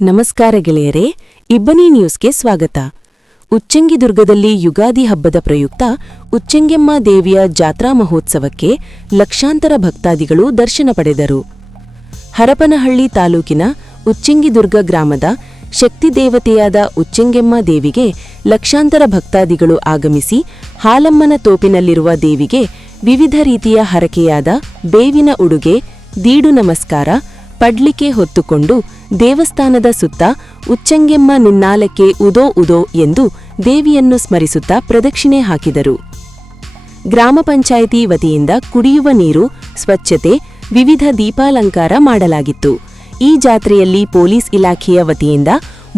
ನಮಸ್ಕಾರ ಗೆಳೆಯರೇ, ಇಬ್ಬನಿ ನ್ಯೂಸ್ಗೆ ಸ್ವಾಗತ. ಉಚ್ಚಂಗಿದುರ್ಗದಲ್ಲಿ ಯುಗಾದಿ ಹಬ್ಬದ ಪ್ರಯುಕ್ತ ಉಚ್ಚಂಗೆಮ್ಮ ದೇವಿಯ ಜಾತ್ರಾ ಮಹೋತ್ಸವಕ್ಕೆ ಲಕ್ಷಾಂತರ ಭಕ್ತಾದಿಗಳು ದರ್ಶನ ಪಡೆದರು. ಹರಪನಹಳ್ಳಿ ತಾಲೂಕಿನ ಉಚ್ಚಂಗಿದುರ್ಗ ಗ್ರಾಮದ ಶಕ್ತಿದೇವತೆಯಾದ ಉಚ್ಚಂಗೆಮ್ಮ ದೇವಿಗೆ ಲಕ್ಷಾಂತರ ಭಕ್ತಾದಿಗಳು ಆಗಮಿಸಿ ಹಾಲಮ್ಮನ ತೋಪಿನಲ್ಲಿರುವ ದೇವಿಗೆ ವಿವಿಧ ರೀತಿಯ ಹರಕೆಯಾದ ಬೇವಿನ ಉಡುಗೆ, ದೀಡು ನಮಸ್ಕಾರ, ಪಡ್ಲಿಕೆ ಹೊತ್ತುಕೊಂಡು ದೇವಸ್ಥಾನದ ಸುತ್ತ ಉಚ್ಚಂಗೆಮ್ಮ ನಿನ್ನಾಲಕ್ಕೆ ಉದೋ ಉದೋ ಎಂದು ದೇವಿಯನ್ನು ಸ್ಮರಿಸುತ್ತಾ ಪ್ರದಕ್ಷಿಣೆ ಹಾಕಿದರು. ಗ್ರಾಮ ಪಂಚಾಯಿತಿ ವತಿಯಿಂದ ಕುಡಿಯುವ ನೀರು, ಸ್ವಚ್ಛತೆ, ವಿವಿಧ ದೀಪಾಲಂಕಾರ ಮಾಡಲಾಗಿತ್ತು. ಈ ಜಾತ್ರೆಯಲ್ಲಿ ಪೊಲೀಸ್ ಇಲಾಖೆಯ ವತಿಯಿಂದ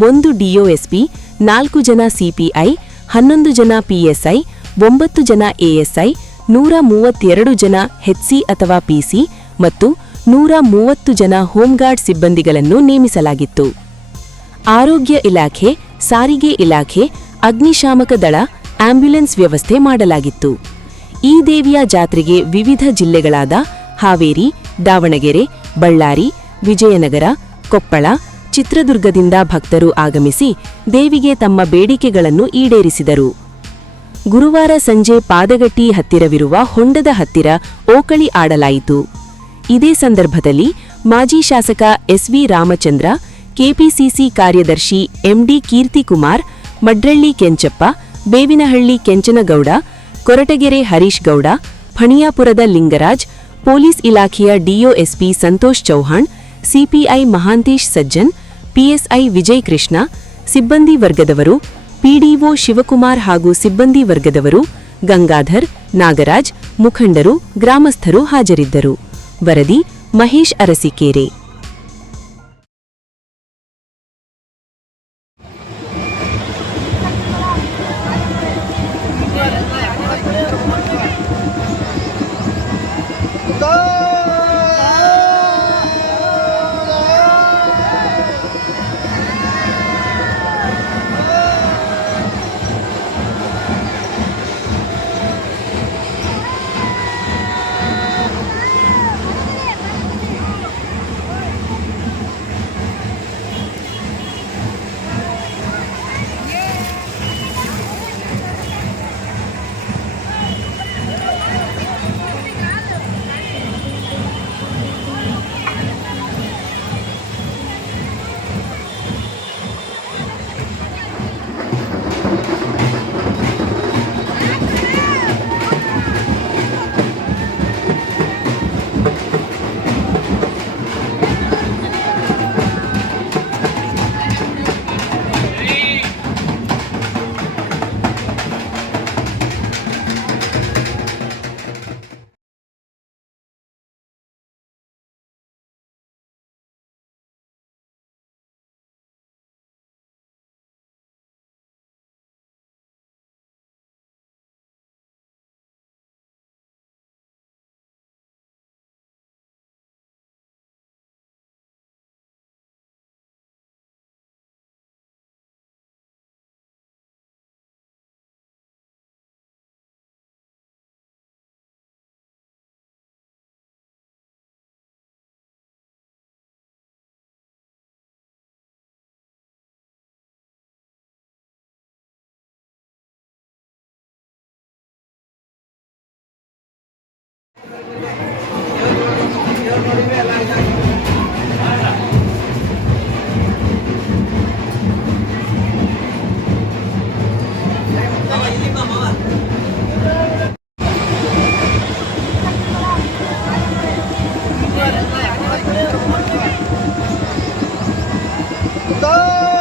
1 ಡಿಒಎಸ್ಪಿ, 4 ಜನ ಸಿಪಿಐ, 11 ಜನ ಪಿಎಸ್ಐ, 9 ಜನ ಎಎಸ್ಐ, 132 ಜನ ಹೆಚ್ಸಿ ಅಥವಾ ಪಿಸಿ ಮತ್ತು 130 ಜನ ಹೋಂಗಾರ್ಡ್ ಸಿಬ್ಬಂದಿಗಳನ್ನು ನೇಮಿಸಲಾಗಿತ್ತು. ಆರೋಗ್ಯ ಇಲಾಖೆ, ಸಾರಿಗೆ ಇಲಾಖೆ, ಅಗ್ನಿಶಾಮಕ ದಳ, ಆಂಬ್ಯುಲೆನ್ಸ್ ವ್ಯವಸ್ಥೆ ಮಾಡಲಾಗಿತ್ತು. ಈ ದೇವಿಯ ಜಾತ್ರೆಗೆ ವಿವಿಧ ಜಿಲ್ಲೆಗಳಾದ ಹಾವೇರಿ, ದಾವಣಗೆರೆ, ಬಳ್ಳಾರಿ, ವಿಜಯನಗರ, ಕೊಪ್ಪಳ, ಚಿತ್ರದುರ್ಗದಿಂದ ಭಕ್ತರು ಆಗಮಿಸಿ ದೇವಿಗೆ ತಮ್ಮ ಬೇಡಿಕೆಗಳನ್ನು ಈಡೇರಿಸಿದರು. ಗುರುವಾರ ಸಂಜೆ ಪಾದಗಟ್ಟಿ ಹತ್ತಿರವಿರುವ ಹೊಂಡದ ಹತ್ತಿರ ಓಕಳಿ ಆಡಲಾಯಿತು. ಇದೇ ಸಂದರ್ಭದಲ್ಲಿ ಮಾಜಿ ಶಾಸಕ ಎಸ್ವಿ ರಾಮಚಂದ್ರ, ಕೆಪಿಸಿಸಿ ಕಾರ್ಯದರ್ಶಿ ಎಂಡಿ ಕೀರ್ತಿಕುಮಾರ್, ಮಡ್ರಳ್ಳಿ ಕೆಂಚಪ್ಪ, ಬೇವಿನಹಳ್ಳಿ ಕೆಂಚನಗೌಡ, ಕೊರಟಗೆರೆ ಹರೀಶ್ ಗೌಡ, ಫಣಿಯಾಪುರದ ಲಿಂಗರಾಜ್, ಪೊಲೀಸ್ ಇಲಾಖೆಯ ಡಿಒಎಸ್ಪಿ ಸಂತೋಷ್ ಚೌಹಾಣ್, ಸಿಪಿಐ ಮಹಾಂತೇಶ್ ಸಜ್ಜನ್, ಪಿಎಸ್ಐ ವಿಜಯ್ ಕೃಷ್ಣ, ಸಿಬ್ಬಂದಿ ವರ್ಗದವರು, ಪಿಡಿಒ ಶಿವಕುಮಾರ್ ಹಾಗೂ ಸಿಬ್ಬಂದಿ ವರ್ಗದವರು, ಗಂಗಾಧರ್, ನಾಗರಾಜ್, ಮುಖಂಡರು, ಗ್ರಾಮಸ್ಥರು ಹಾಜರಿದ್ದರು. ವರದಿ ಮಹೇಶ್ ಅರಸಿಕೇರೆ. Go!